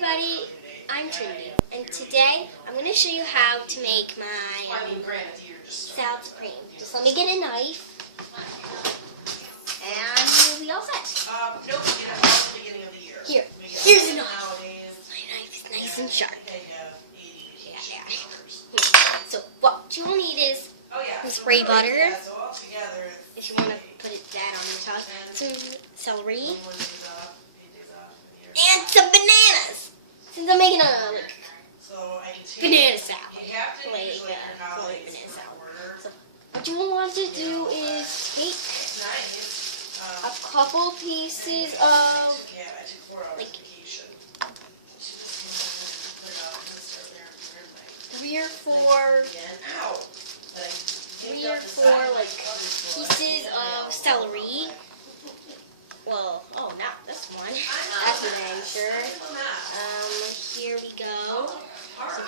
everybody, I'm Trinity, and today I'm going to show you how to make my salad supreme. Just let me get a knife, and you'll be all set. Nope, you have all the beginning of the year. Here's a knife. My knife is nice and sharp. So what you will need is some spray butter, if you want to put that on your toast, some celery, and some bananas. Since I'm making a banana salad, like banana salad. So what you will want to do is take a couple pieces of three or four pieces of celery. Well, oh, not this one. That's an sure. Here we go. So,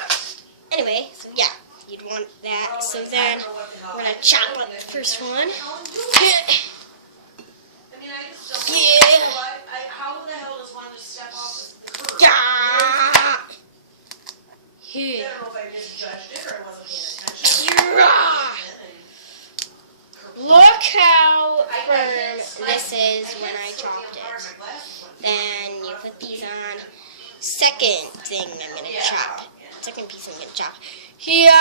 anyway, so yeah, you'd want that. So then we're gonna chop up the first one. Yeah. How the hell does one just step off the curb? Here. I don't know if I misjudged it or I wasn't paying attention. Look how firm this is when I chopped it. Then you put these on. Second thing I'm gonna chop. Second piece I'm gonna chop. Here.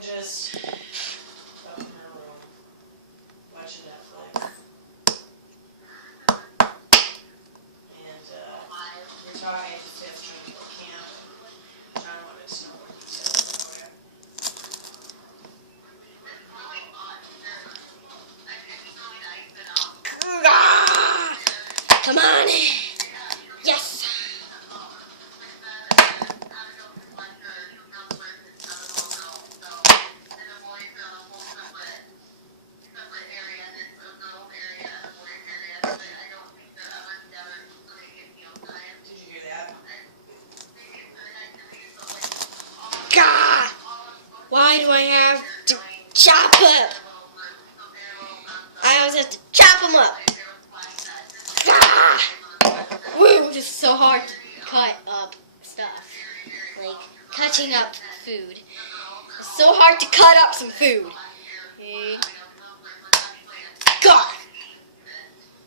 Just up in her room, watching Netflix. And we're talking, I just have to try to go camp. John wanted to know what he said about it. Come on. Yes. God, why do I have to chop up? I always have to chop them up. God. Woo, this is so hard to cut up stuff. Like cutting up food. It's so hard to cut up some food. Okay. God.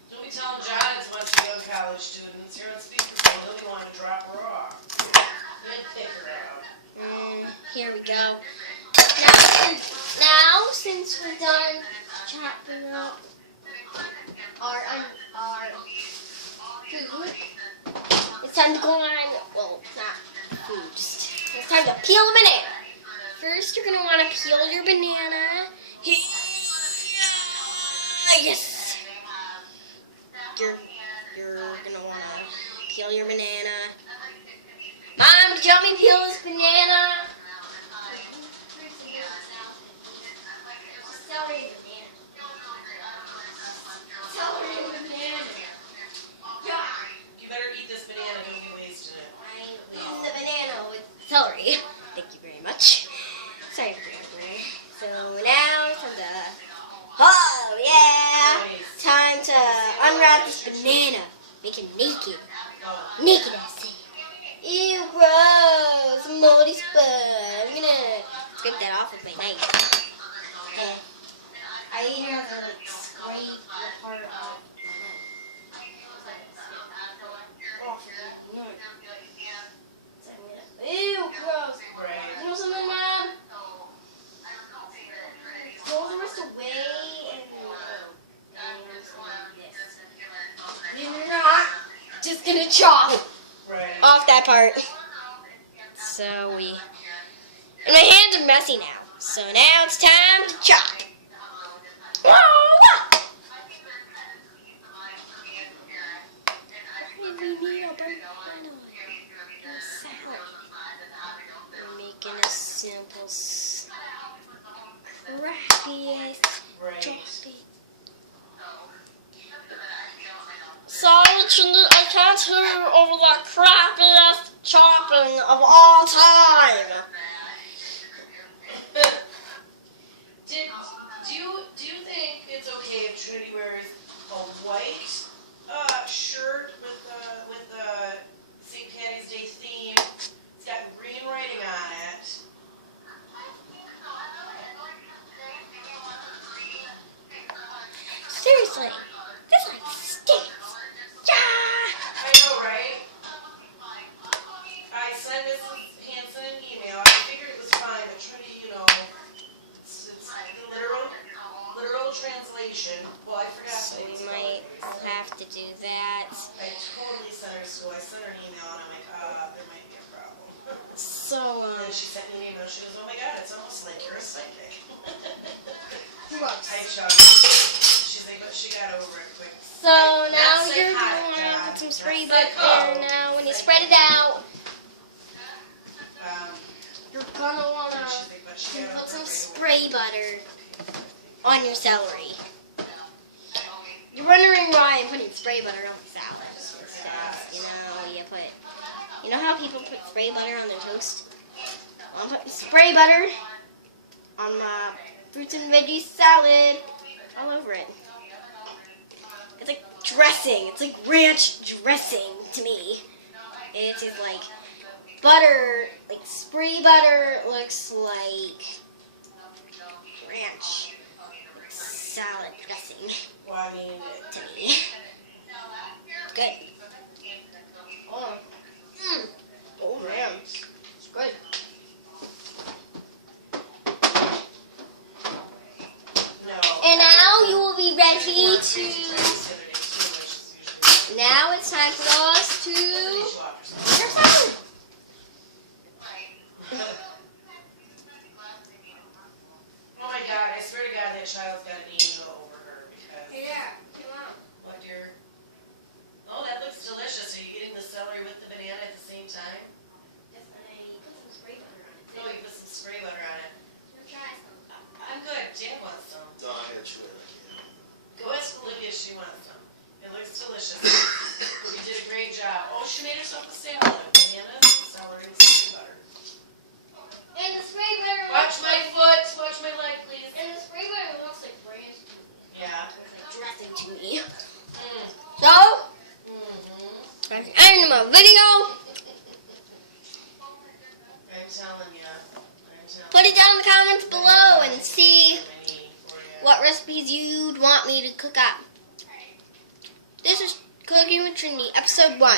Don't be telling John it's a bunch of young college students. Here on speakerphone, he'll be wanting to drop raw. Good thicker out. Here we go. Now, since we're done chopping up our food, it's time to go on, well, not food, it's time to peel the banana. First, you're going to want to peel your banana. Yes. You're going to want to peel your banana. Mom, did you help me peel this banana? Celery and banana. Yeah. You better eat this banana, don't be wasting it. I'm eating the banana with celery. Thank you very much. Sorry for the So now it's time to, oh yeah, time to unwrap this banana. Make it naked. Naked, I say. Ew, gross. Moldy spud. I'm gonna scrape that off with my knife. Okay. I even have to scrape the part off. Ew, gross. You know something, Mom? Throw the rest away and you're not just gonna chop off that part. So and my hands are messy now. So now it's time to chop. We're making a simple crappy Sorry, Trinity, I can't hear you over the crappiest chopping of all time. Do you think it's okay if Trinity wears a white shirt with St. Patty's Day theme? It's got green writing on it. Seriously, this like stinks. Yeah. I know, right? I sent Mrs. Hanson an email. I figured it was fine, but Trinity, it's the literal translation. Well, I forgot. So we might have to do that. I totally sent her to school. I sent her an email, and I'm like, there might be a problem. So, And then she sent me an email. She goes, oh my God, it's almost like you're a psychic. gross. I chuckled. She's like, but she got over it quick. So now That's you're psychotic, going to John. put some spray That's butter psycho. now. When you spread it out, Um, you're gonna want and to she's like, but she got put over some it spray butter on your celery. You're wondering why I'm putting spray butter on the salad. It's just, you know how people put spray butter on their toast? I'm putting spray butter on my fruits and veggies salad all over it. It's like dressing. It's like ranch dressing to me. It is like butter, like spray butter looks like ranch salad dressing Well, I mean, to me. Good. Oh. Oh man. It's good. no. And now you will be ready to... Now it's time for us to... Make our salad. Oh my God, I swear to God that child's got an angel over her because... Yeah, come on. What, dear? Oh, that looks delicious. Are you getting the celery with the banana at the same time? Yes, I put some spray butter on it. No, you put some spray butter on it. You'll try some. I'm good. Jan wants some. No, I had to. Go ask Olivia if she wants some. It looks delicious. You did a great job. Oh, she made herself a salad. Bananas, celery, and spray butter. And the spray butter... Watch my foot. Watch my leg, please. And the spray butter looks like ranch. Yeah. It's like dressing to me. Mm. So, Mm-hmm. that's the end of my video. I'm telling you. Put it down in the comments below and see what recipes you'd want me to cook up. This is Cooking with Trinity, episode 1.